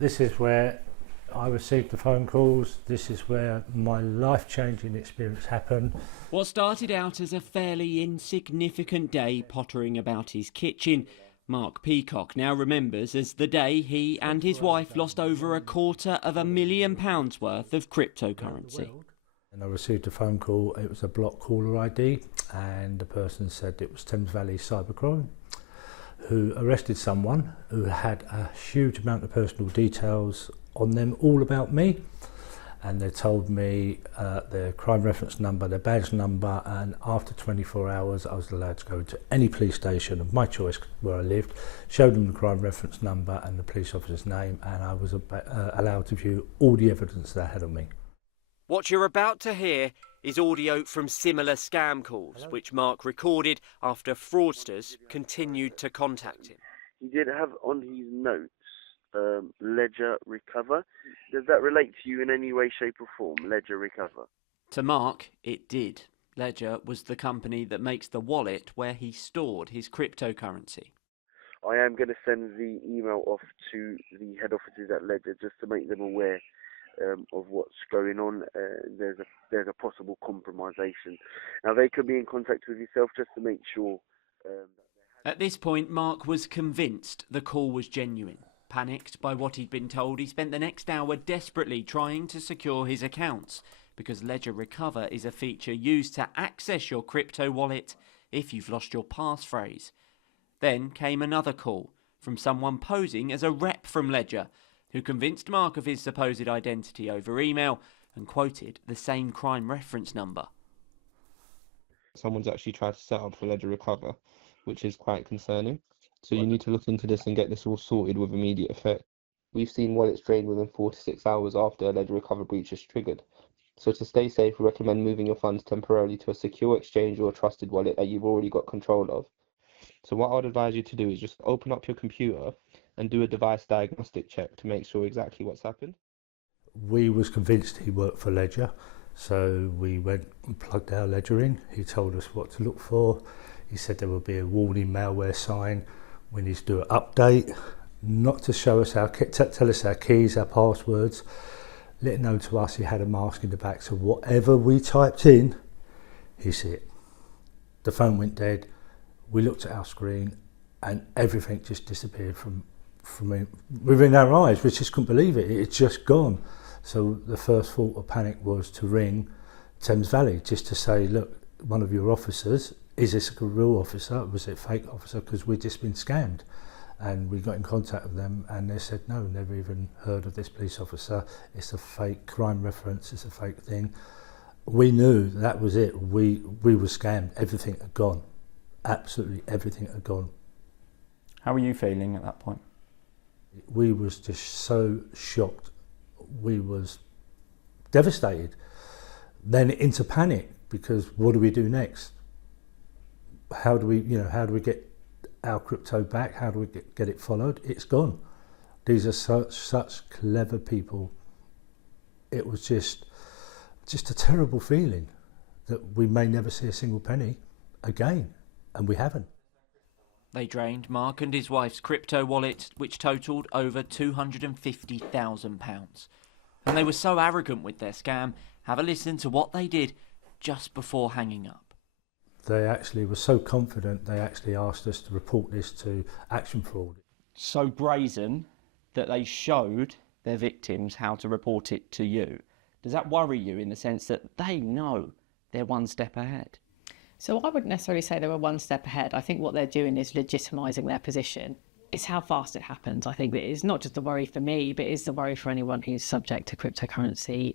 This is where I received the phone calls. This is where my life-changing experience happened. What started out as a fairly insignificant day pottering about his kitchen, Mark Peacock now remembers as the day he and his wife lost over £250,000 worth of cryptocurrency. And I received a phone call. It was a block caller ID, and the person said it was Thames Valley Cybercrime, who arrested someone who had a huge amount of personal details on them, all about me. And they told me their crime reference number, their badge number, and after 24 hours I was allowed to go to any police station of my choice where I lived, showed them the crime reference number and the police officer's name, and I was allowed to view all the evidence they had on me. What you're about to hear is audio from similar scam calls, which Mark recorded after fraudsters continued to contact him. He did have on his notes ledger recover. Does that relate to you in any way, shape or form, ledger recover? To Mark, it did. Ledger was the company that makes the wallet where he stored his cryptocurrency. I am going to send the email off to the head offices at Ledger just to make them aware of what's going on. There's a possible compromisation. Now they could be in contact with yourself just to make sure. At this point, Mark was convinced the call was genuine. Panicked by what he'd been told, he spent the next hour desperately trying to secure his accounts, because Ledger Recover is a feature used to access your crypto wallet if you've lost your passphrase. Then came another call from someone posing as a rep from Ledger, who convinced Mark of his supposed identity over email and quoted the same crime reference number. Someone's actually tried to set up for Ledger Recover, which is quite concerning. So you need to look into this and get this all sorted with immediate effect. We've seen wallets drained within 4 to 6 hours after a Ledger Recover breach is triggered. So to stay safe, we recommend moving your funds temporarily to a secure exchange or a trusted wallet that you've already got control of. So what I would advise you to do is just open up your computer and do a device diagnostic check to make sure exactly what's happened. We was convinced he worked for Ledger, so we went and plugged our Ledger in. He told us what to look for. He said there would be a warning malware sign. We need to do an update, not to show us tell us our keys, our passwords. Let it know to us he had a mask in the back, so whatever we typed in, he see it. The phone went dead. We looked at our screen and everything just disappeared from within our eyes. We just couldn't believe it. It's just gone. So the first thought of panic was to ring Thames Valley just to say, look, one of your officers, is this a real officer or was it a fake officer? Because we'd just been scammed. And we got in contact with them and they said, no, never even heard of this police officer. It's a fake crime reference, it's a fake thing. We knew that was it. We were scammed. Everything had gone. Absolutely everything had gone. How were you feeling at that point? We was just so shocked. We was devastated. Then into panic, because what do we do next? How do we get our crypto back? How do we get it followed? It's gone. These are such clever people. It was just a terrible feeling that we may never see a single penny again, and we haven't. They drained Mark and his wife's crypto wallet, which totalled over £250,000. And they were so arrogant with their scam. Have a listen to what they did just before hanging up. They actually were so confident, they actually asked us to report this to Action Fraud. So brazen that they showed their victims how to report it to you. Does that worry you in the sense that they know they're one step ahead? So I wouldn't necessarily say they were one step ahead. I think what they're doing is legitimising their position. It's how fast it happens. I think that it's not just a worry for me, but it's the worry for anyone who's subject to cryptocurrency,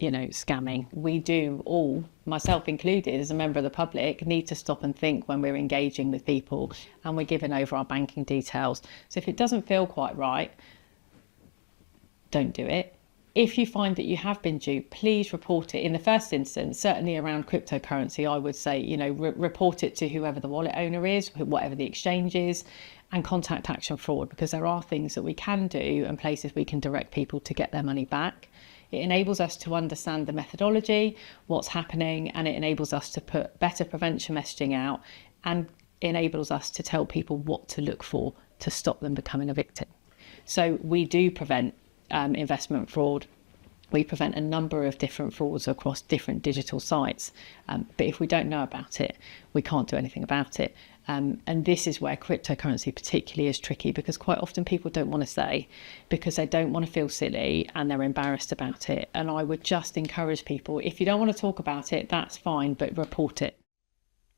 scamming. We do all, myself included, as a member of the public, need to stop and think when we're engaging with people and we're giving over our banking details. So if it doesn't feel quite right, don't do it. If you find that you have been duped, please report it. In the first instance, certainly around cryptocurrency, I would say, report it to whoever the wallet owner is, whatever the exchange is, and contact Action Fraud, because there are things that we can do and places we can direct people to get their money back. It enables us to understand the methodology, what's happening, and it enables us to put better prevention messaging out and enables us to tell people what to look for to stop them becoming a victim. So we do prevent investment fraud. We prevent a number of different frauds across different digital sites. But if we don't know about it, we can't do anything about it. And this is where cryptocurrency particularly is tricky, because quite often people don't want to say, because they don't want to feel silly and they're embarrassed about it. And I would just encourage people, if you don't want to talk about it, that's fine, but report it.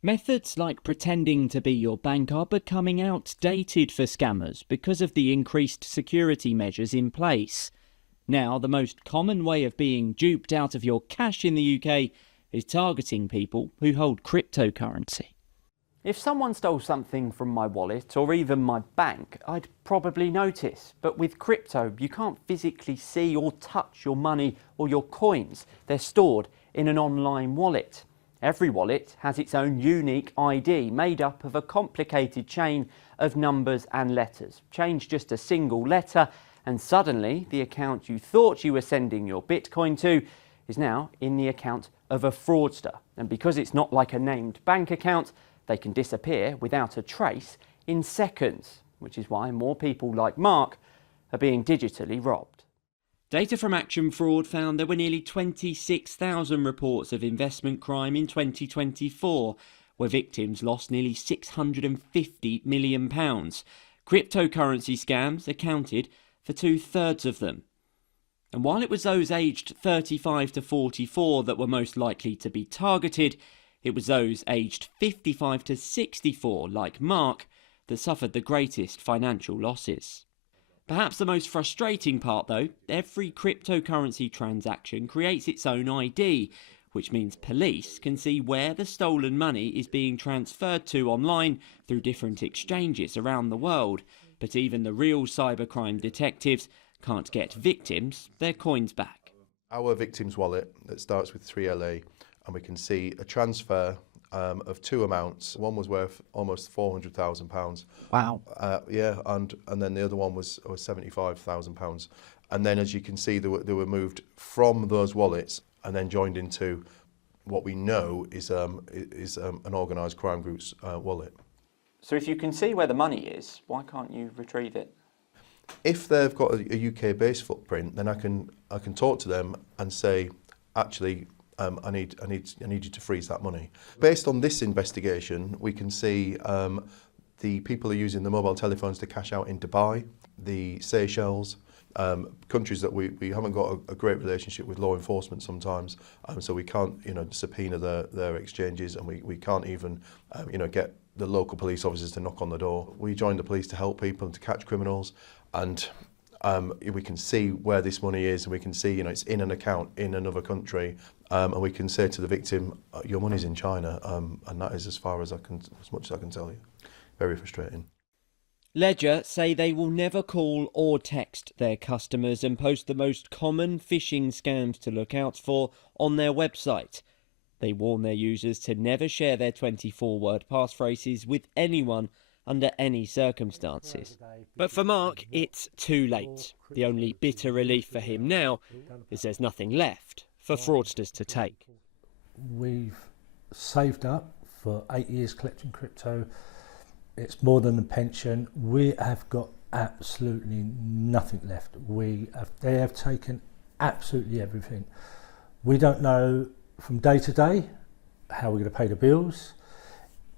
Methods like pretending to be your bank are becoming outdated for scammers because of the increased security measures in place. Now, the most common way of being duped out of your cash in the UK is targeting people who hold cryptocurrency. If someone stole something from my wallet or even my bank, I'd probably notice. But with crypto, you can't physically see or touch your money or your coins. They're stored in an online wallet. Every wallet has its own unique ID made up of a complicated chain of numbers and letters. Change just a single letter and suddenly the account you thought you were sending your Bitcoin to is now in the account of a fraudster. And because it's not like a named bank account, they can disappear without a trace in seconds, which is why more people like Mark are being digitally robbed. Data from Action Fraud found there were nearly 26,000 reports of investment crime in 2024, where victims lost nearly £650 million. Cryptocurrency scams accounted for 2/3 of them. And while it was those aged 35 to 44 that were most likely to be targeted, it was those aged 55 to 64, like Mark, that suffered the greatest financial losses. Perhaps the most frustrating part, though, every cryptocurrency transaction creates its own ID, which means police can see where the stolen money is being transferred to online through different exchanges around the world. But even the real cybercrime detectives can't get victims their coins back. Our victim's wallet that starts with 3LA, and we can see a transfer of two amounts. One was worth almost £400,000. Wow. Yeah, and then the other one was £75,000. And then, as you can see, they were moved from those wallets and then joined into what we know is an organised crime group's wallet. So if you can see where the money is, why can't you retrieve it? If they've got a UK-based footprint, then I can talk to them and say, actually, I need you to freeze that money. Based on this investigation, we can see the people are using the mobile telephones to cash out in Dubai, the Seychelles, countries that we haven't got a great relationship with law enforcement sometimes, so we can't subpoena their exchanges, and we can't even get the local police officers to knock on the door. We join the police to help people and to catch criminals, and we can see where this money is, and we can see it's in an account in another country, and we can say to the victim, your money's in China, and that is as much as I can tell you. Very frustrating. Ledger say they will never call or text their customers and post the most common phishing scams to look out for on their website. They warn their users to never share their 24-word passphrases with anyone under any circumstances. But for Mark, it's too late. The only bitter relief for him now is there's nothing left for fraudsters to take. We've saved up for 8 years collecting crypto. It's more than a pension. We have got absolutely nothing left. They have taken absolutely everything. We don't know from day to day how we're going to pay the bills.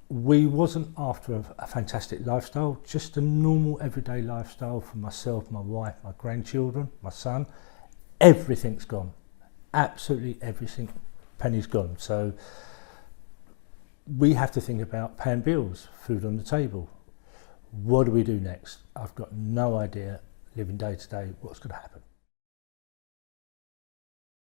We wasn't after a fantastic lifestyle, just a normal everyday lifestyle for myself, my wife, my grandchildren, my son. Everything's gone. Absolutely everything. Penny's gone. So we have to think about paying bills, food on the table. What do we do next? I've got no idea, living day to day, what's going to happen.